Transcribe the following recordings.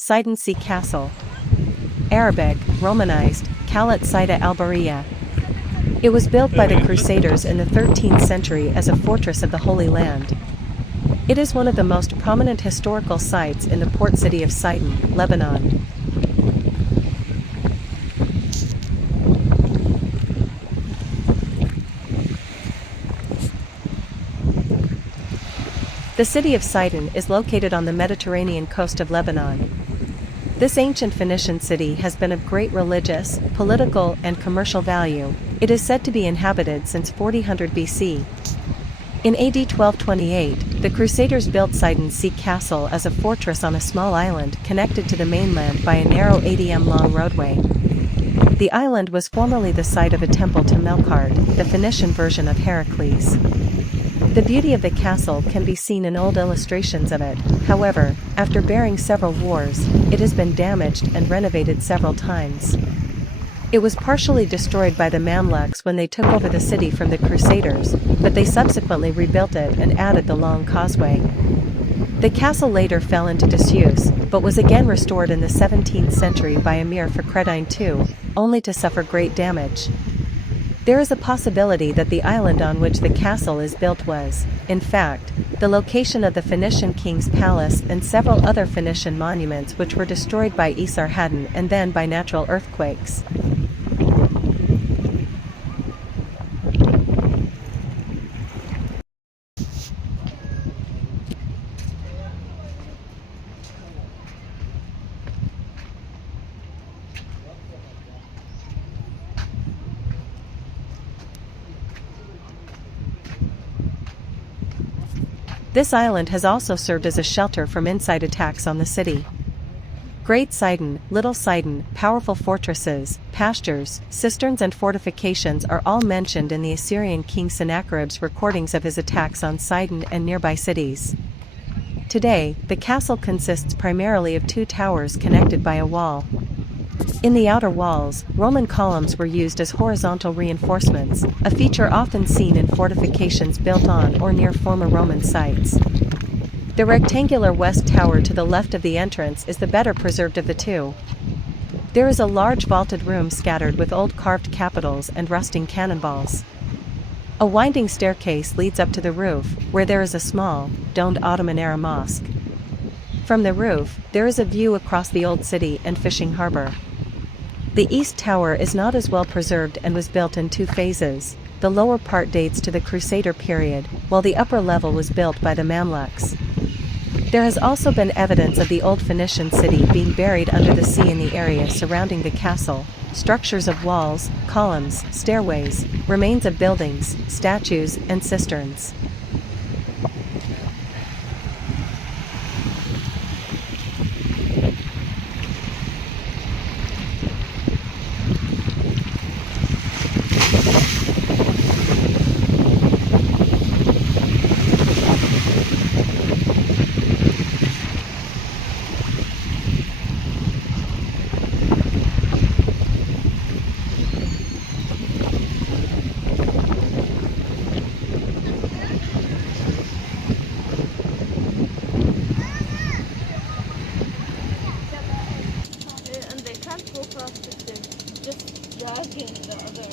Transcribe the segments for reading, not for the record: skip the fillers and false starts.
Sidon Sea Castle. Arabic, Romanized, Qal'at Sidon al-Bahriya. It was built by the Crusaders in the 13th century as a fortress of the Holy Land. It is one of the most prominent historical sites in the port city of Sidon, Lebanon. The city of Sidon is located on the Mediterranean coast of Lebanon. This ancient Phoenician city has been of great religious, political, and commercial value. It is said to be inhabited since 4000 BC. In AD 1228, the Crusaders built Sidon Sea Castle as a fortress on a small island connected to the mainland by a narrow 80 m-long roadway. The island was formerly the site of a temple to Melkart, the Phoenician version of Heracles. The beauty of the castle can be seen in old illustrations of it. However, after bearing several wars, it has been damaged and renovated several times. It was partially destroyed by the Mamluks when they took over the city from the Crusaders, but they subsequently rebuilt it and added the long causeway. The castle later fell into disuse, but was again restored in the 17th century by Emir Fakhreddin II, only to suffer great damage. There is a possibility that the island on which the castle is built was, in fact, the location of the Phoenician king's palace and several other Phoenician monuments which were destroyed by Esarhaddon and then by natural earthquakes. This island has also served as a shelter from inside attacks on the city. Great Sidon, Little Sidon, powerful fortresses, pastures, cisterns and fortifications are all mentioned in the Assyrian king Sennacherib's recordings of his attacks on Sidon and nearby cities. Today, the castle consists primarily of two towers connected by a wall. In the outer walls, Roman columns were used as horizontal reinforcements, a feature often seen in fortifications built on or near former Roman sites. The rectangular west tower to the left of the entrance is the better preserved of the two. There is a large vaulted room scattered with old carved capitals and rusting cannonballs. A winding staircase leads up to the roof, where there is a small, domed Ottoman-era mosque. From the roof, there is a view across the old city and fishing harbor. The east tower is not as well preserved and was built in two phases. The lower part dates to the Crusader period, while the upper level was built by the Mamluks. There has also been evidence of the old Phoenician city being buried under the sea in the area surrounding the castle. Structures of walls, columns, stairways, remains of buildings, statues, and cisterns. And they can't go past it, they're just dragging the other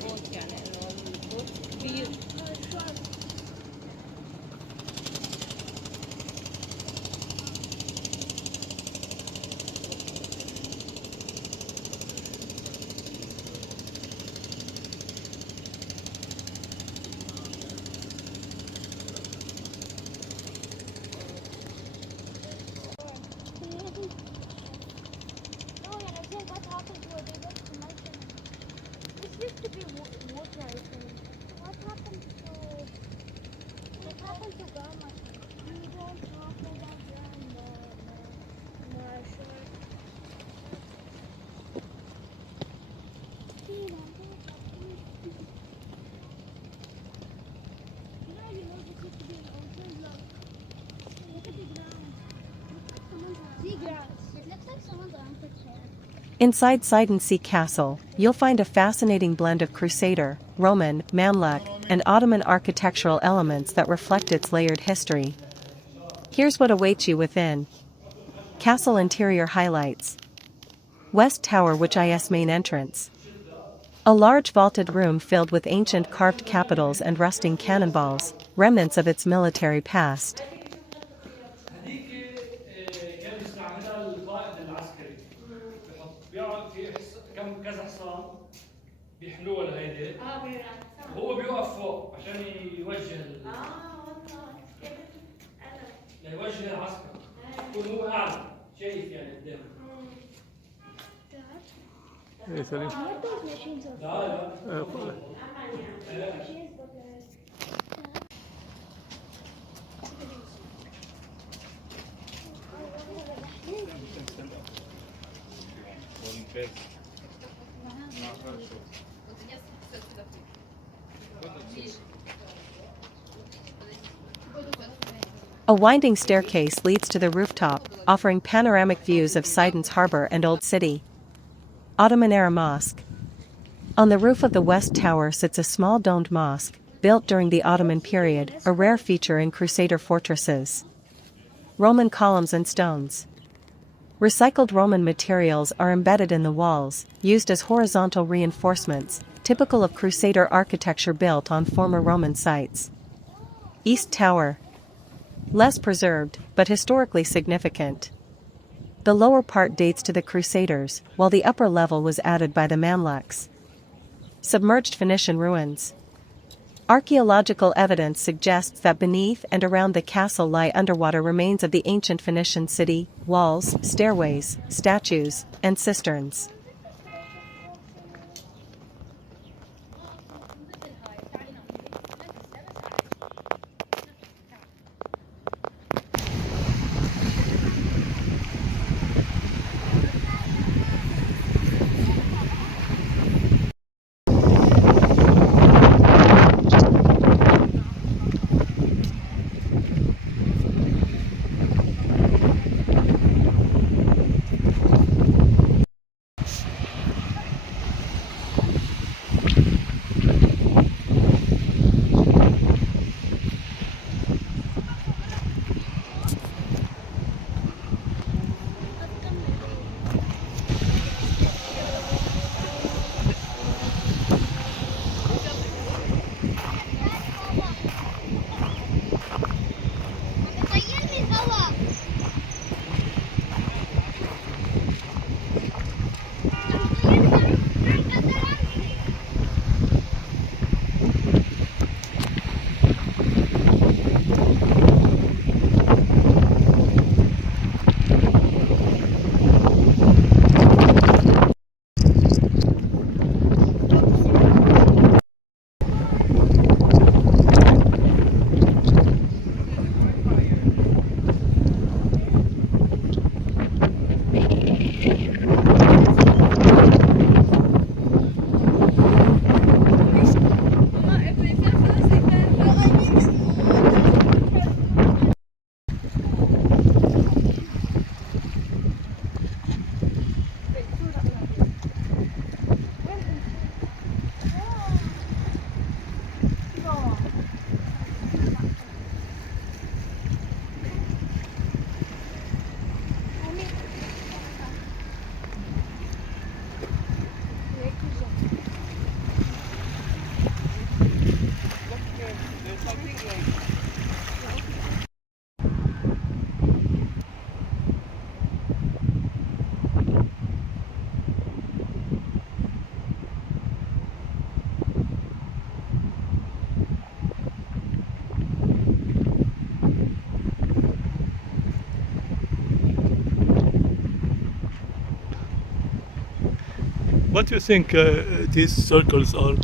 boat يعني إنه البوت كبير. This used to be water, I think. What happened to Gamma? You don't talk about Gamma. No, I sure. You know, this used to be an ocean block. Look at the ground. Seagrass. It looks like someone's armpit's hair. Inside Sidon Sea Castle, you'll find a fascinating blend of Crusader, Roman, Mamluk, and Ottoman architectural elements that reflect its layered history. Here's what awaits you within. Castle interior highlights. West Tower, which is main entrance. A large vaulted room filled with ancient carved capitals and rusting cannonballs, remnants of its military past. هديك كان يستعملها القائد العسكري. بيقعد في كذا حصان بيحملوها لهيدي. وهو بيوقف فوق عشان يوجه ليوجه العسكر. يكون هو اعلى شايف يعني قدامه. ايه سليم. لا لا. A winding staircase leads to the rooftop, offering panoramic views of Sidon's harbor and Old City. Ottoman-era mosque. On the roof of the West Tower sits a small domed mosque, built during the Ottoman period, a rare feature in Crusader fortresses. Roman columns and stones. Recycled Roman materials are embedded in the walls, used as horizontal reinforcements, typical of Crusader architecture built on former Roman sites. East Tower. Less preserved, but historically significant. The lower part dates to the Crusaders, while the upper level was added by the Mamluks. Submerged Phoenician ruins. Archaeological evidence suggests that beneath and around the castle lie underwater remains of the ancient Phoenician city, walls, stairways, statues, and cisterns. What do you think these circles are?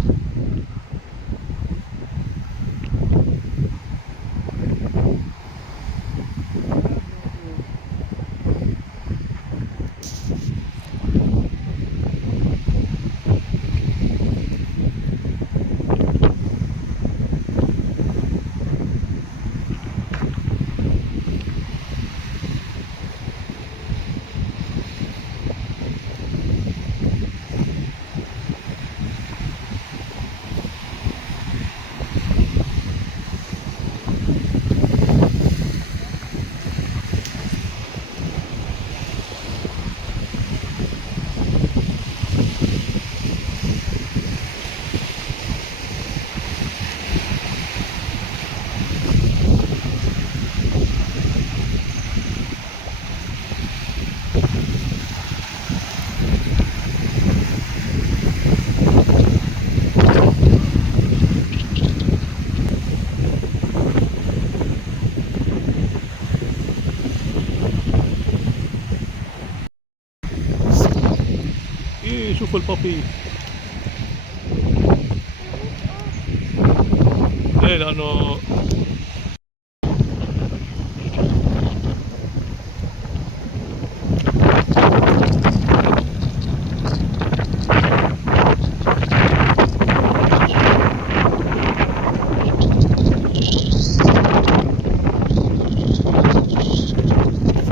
شوفوا البابي. ليه؟ لأنه